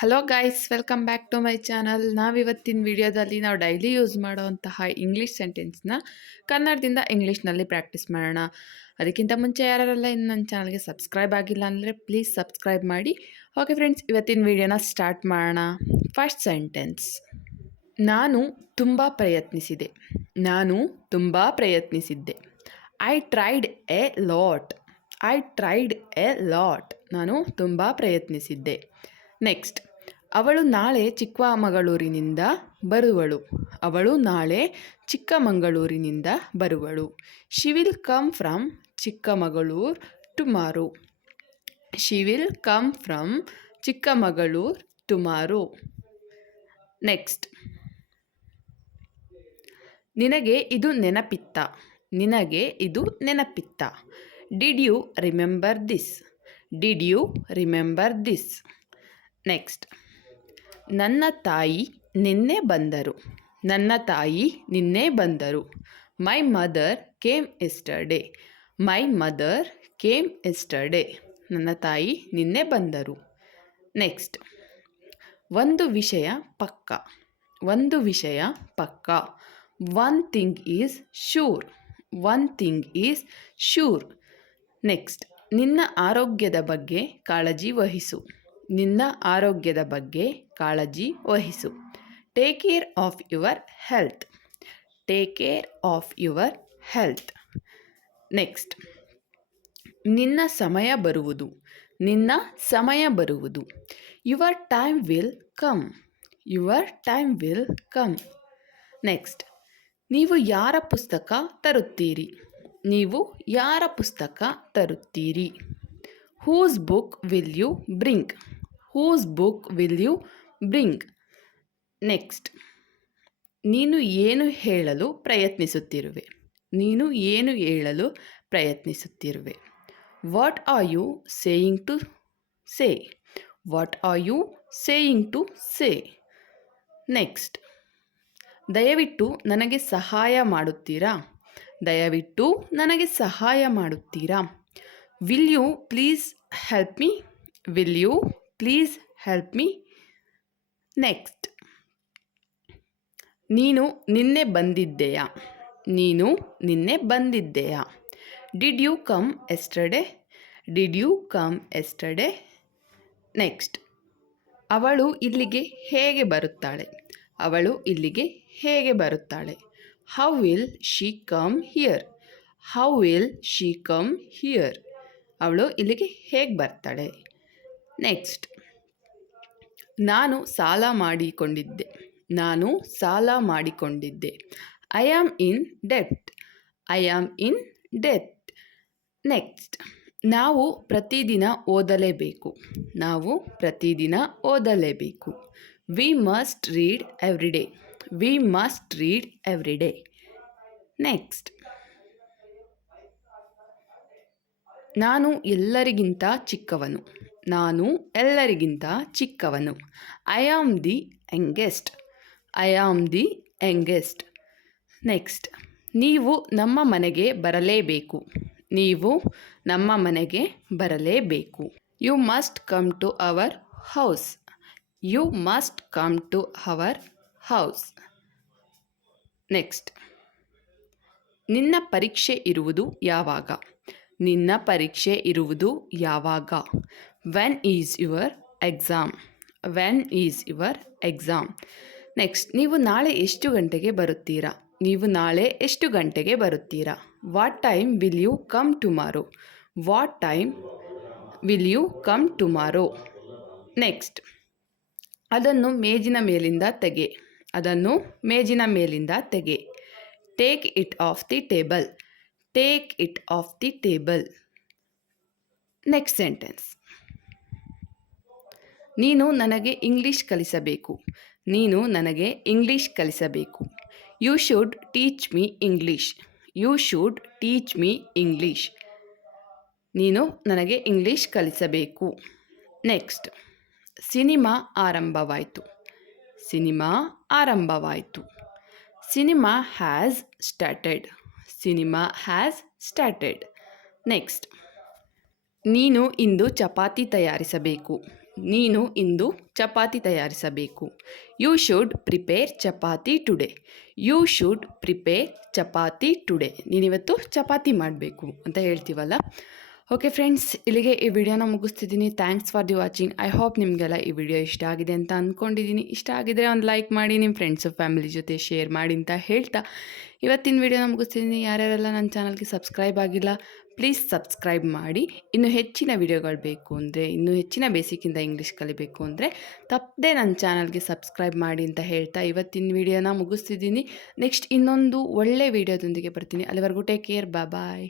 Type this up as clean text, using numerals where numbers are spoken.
Hello guys, welcome back to my channel. ನಾವಿವತ್ತಿನ ವಿಡಿಯೋದಲ್ಲಿ ನಾವು ಡೈಲಿ ಯೂಸ್ ಮಾಡುವಂತಹ ಇಂಗ್ಲೀಷ್ ಸೆಂಟೆನ್ಸ್ನ ಕನ್ನಡದಿಂದ ಇಂಗ್ಲೀಷ್ನಲ್ಲಿ ಪ್ರಾಕ್ಟೀಸ್ ಮಾಡೋಣ. ಅದಕ್ಕಿಂತ ಮುಂಚೆ ಯಾರೆಲ್ಲ ಇನ್ನು ನನ್ನ ಚಾನಲ್ಗೆ ಸಬ್ಸ್ಕ್ರೈಬ್ ಆಗಿಲ್ಲ ಅಂದರೆ ಪ್ಲೀಸ್ ಸಬ್ಸ್ಕ್ರೈಬ್ ಮಾಡಿ. ಓಕೆ ಫ್ರೆಂಡ್ಸ್, ಇವತ್ತಿನ ವಿಡಿಯೋನ ಸ್ಟಾರ್ಟ್ ಮಾಡೋಣ. ಫಸ್ಟ್ ಸೆಂಟೆನ್ಸ್, ನಾನು ತುಂಬ ಪ್ರಯತ್ನಿಸಿದೆ. ನಾನು ತುಂಬ ಪ್ರಯತ್ನಿಸಿದ್ದೆ. I tried a lot. I tried a lot. ನಾನು ತುಂಬ ಪ್ರಯತ್ನಿಸಿದ್ದೆ. ನೆಕ್ಸ್ಟ್, ಅವಳು ನಾಳೆ ಚಿಕ್ಕಮಗಳೂರಿನಿಂದ ಬರುವಳು. ಅವಳು ನಾಳೆ ಚಿಕ್ಕಮಗಳೂರಿನಿಂದ ಬರುವಳು. She will come from Chikkamagaluru tomorrow. She will come from Chikkamagaluru tomorrow. Next, ನಿನಗೆ ಇದು ನೆನಪಿತ್ತ. ನಿನಗೆ ಇದು ನೆನಪಿತ್ತ. Did you remember this. Did you remember this. Next, ನನ್ನ ತಾಯಿ ನಿನ್ನೆ ಬಂದರು. ನನ್ನ ತಾಯಿ ನಿನ್ನೆ ಬಂದರು. My mother came yesterday. My mother came yesterday. ನನ್ನ ತಾಯಿ ನಿನ್ನೆ ಬಂದರು. ನೆಕ್ಸ್ಟ್, ಒಂದು ವಿಷಯ ಪಕ್ಕ. ಒಂದು ವಿಷಯ ಪಕ್ಕ. One thing is sure. One thing is sure. Next, ನಿನ್ನ ಆರೋಗ್ಯದ ಬಗ್ಗೆ ಕಾಳಜಿ ವಹಿಸು. ನಿನ್ನ ಆರೋಗ್ಯದ ಬಗ್ಗೆ ಕಾಳಜಿ ವಹಿಸು. Take care of your health. Take care of your health. Next, ನಿನ್ನ ಸಮಯ ಬರುವುದು. ನಿನ್ನ ಸಮಯ ಬರುವುದು. Your time will come. Your time will come. Next, ನೀವು ಯಾರ ಪುಸ್ತಕ ತರುತ್ತೀರಿ. ನೀವು ಯಾರ ಪುಸ್ತಕ ತರುತ್ತೀರಿ. Whose book will you bring. Whose book will you bring. Next, ನೀನು ಏನು ಹೇಳಲು ಪ್ರಯತ್ನಿಸುತ್ತಿರುವೆ. ನೀನು ಏನು ಹೇಳಲು ಪ್ರಯತ್ನಿಸುತ್ತಿರುವೆ. What are you saying to say. What are you saying to say. Next, ದಯವಿಟ್ಟು ನನಗೆ ಸಹಾಯ ಮಾಡುತ್ತೀರಾ. ದಯವಿಟ್ಟು ನನಗೆ ಸಹಾಯ ಮಾಡುತ್ತೀರಾ. Will you please help me. Will you please help me. Next, ನೀನು ನಿನ್ನೆ ಬಂದಿದ್ದೆಯಾ. ನೀನು ನಿನ್ನೆ ಬಂದಿದ್ದೆಯಾ. Did you come yesterday. Did you come yesterday. Next, ಅವಳು ಇಲ್ಲಿಗೆ ಹೇಗೆ ಬರುತ್ತಾಳೆ. ಅವಳು ಇಲ್ಲಿಗೆ ಹೇಗೆ ಬರುತ್ತಾಳೆ. How will she come here. How will she come here. ಅವಳು ಇಲ್ಲಿಗೆ ಹೇಗೆ ಬರ್ತಾಳೆ. ನೆಕ್ಸ್ಟ್, ನಾನು ಸಾಲ ಮಾಡಿಕೊಂಡಿದ್ದೆ. ನಾನು ಸಾಲ ಮಾಡಿಕೊಂಡಿದ್ದೆ. I am in debt. I am in debt. Next, ನಾವು ಪ್ರತಿದಿನ ಓದಲೇಬೇಕು. ನಾವು ಪ್ರತಿದಿನ ಓದಲೇಬೇಕು. We must read every day. We must read every day. Next, ನಾನು ಎಲ್ಲರಿಗಿಂತ ಚಿಕ್ಕವನು. ನಾನು ಎಲ್ಲರಿಗಿಂತ ಚಿಕ್ಕವನು. I am the youngest. I am the youngest. Next, ನೀವು ನಮ್ಮ ಮನೆಗೆ ಬರಲೇಬೇಕು. ನೀವು ನಮ್ಮ ಮನೆಗೆ ಬರಲೇಬೇಕು. You must come to our house. You must come to our house. Next, ನಿನ್ನ ಪರೀಕ್ಷೆ ಇರುವುದು ಯಾವಾಗ. ನಿನ್ನ ಪರೀಕ್ಷೆ ಇರುವುದು ಯಾವಾಗ. When is your exam. When is your exam. Next, ನೀವು ನಾಳೆ ಎಷ್ಟು ಗಂಟೆಗೆ ಬರುತ್ತೀರಾ. ನೀವು ನಾಳೆ ಎಷ್ಟು ಗಂಟೆಗೆ ಬರುತ್ತೀರಾ. What time will you come tomorrow. What time will you come tomorrow. Next, ಅದನ್ನು ಮೇಜಿನ ಮೇಲಿಂದ ತೆಗೆ. ಅದನ್ನು ಮೇಜಿನ ಮೇಲಿಂದ ತೆಗೆ. Take it off the table. Take it off the table. Next sentence, ನೀನು ನನಗೆ ಇಂಗ್ಲೀಷ್ ಕಲಿಸಬೇಕು. ನೀನು ನನಗೆ ಇಂಗ್ಲೀಷ್ ಕಲಿಸಬೇಕು. You should teach me English. You should teach me English. ನೀನು ನನಗೆ ಇಂಗ್ಲೀಷ್ ಕಲಿಸಬೇಕು. ನೆಕ್ಸ್ಟ್, ಸಿನಿಮಾ ಆರಂಭವಾಯಿತು. ಸಿನಿಮಾ ಆರಂಭವಾಯಿತು. Cinema has started. Cinema has started. Next, ನೀನು ಇಂದು ಚಪಾತಿ ತಯಾರಿಸಬೇಕು. ನೀನು ಇಂದು ಚಪಾತಿ ತಯಾರಿಸಬೇಕು. You should prepare chapati today. You should prepare chapati today. ನೀನಿವತ್ತು ಚಪಾತಿ ಮಾಡಬೇಕು ಅಂತ ಹೇಳ್ತೀವಲ್ಲ. ಓಕೆ ಫ್ರೆಂಡ್ಸ್, ಇಲ್ಲಿಗೆ ಈ ವಿಡಿಯೋನ ಮುಗಿಸ್ತಿದ್ದೀನಿ. Thanks for the watching. I hope ನಿಮಗೆಲ್ಲ ಈ ವಿಡಿಯೋ ಇಷ್ಟ ಆಗಿದೆ ಅಂತ ಅಂದ್ಕೊಂಡಿದ್ದೀನಿ. ಇಷ್ಟ ಆಗಿದ್ರೆ ಒಂದು ಲೈಕ್ ಮಾಡಿ, ನಿಮ್ಮ ಫ್ರೆಂಡ್ಸು ಫ್ಯಾಮಿಲಿ ಜೊತೆ ಶೇರ್ ಮಾಡಿ ಅಂತ ಹೇಳ್ತಾ ಇವತ್ತಿನ ವಿಡಿಯೋನ ಮುಗಿಸ್ತಿದ್ದೀನಿ. ಯಾರ್ಯಾರೆಲ್ಲ ನನ್ನ ಚಾನಲ್ಗೆ ಸಬ್ಸ್ಕ್ರೈಬ್ ಆಗಿಲ್ಲ, ಪ್ಲೀಸ್ ಸಬ್ಸ್ಕ್ರೈಬ್ ಮಾಡಿ. ಇನ್ನೂ ಹೆಚ್ಚಿನ ವಿಡಿಯೋಗಳು ಬೇಕು ಅಂದರೆ, ಇನ್ನೂ ಹೆಚ್ಚಿನ ಬೇಸಿಕ್ಕಿಂದ ಇಂಗ್ಲೀಷ್ ಕಲಿಬೇಕು ಅಂದರೆ ತಪ್ಪದೆ ನನ್ನ ಚಾನಲ್ಗೆ ಸಬ್ಸ್ಕ್ರೈಬ್ ಮಾಡಿ ಅಂತ ಹೇಳ್ತಾ ಇವತ್ತಿನ ವಿಡಿಯೋನ ಮುಗಿಸ್ತಿದ್ದೀನಿ. ನೆಕ್ಸ್ಟ್ ಇನ್ನೊಂದು ಒಳ್ಳೆ ವಿಡಿಯೋದೊಂದಿಗೆ ಬರ್ತೀನಿ. ಅಲ್ಲಿವರೆಗೂ ಟೇಕ್ ಕೇರ್, ಬಾಯ್.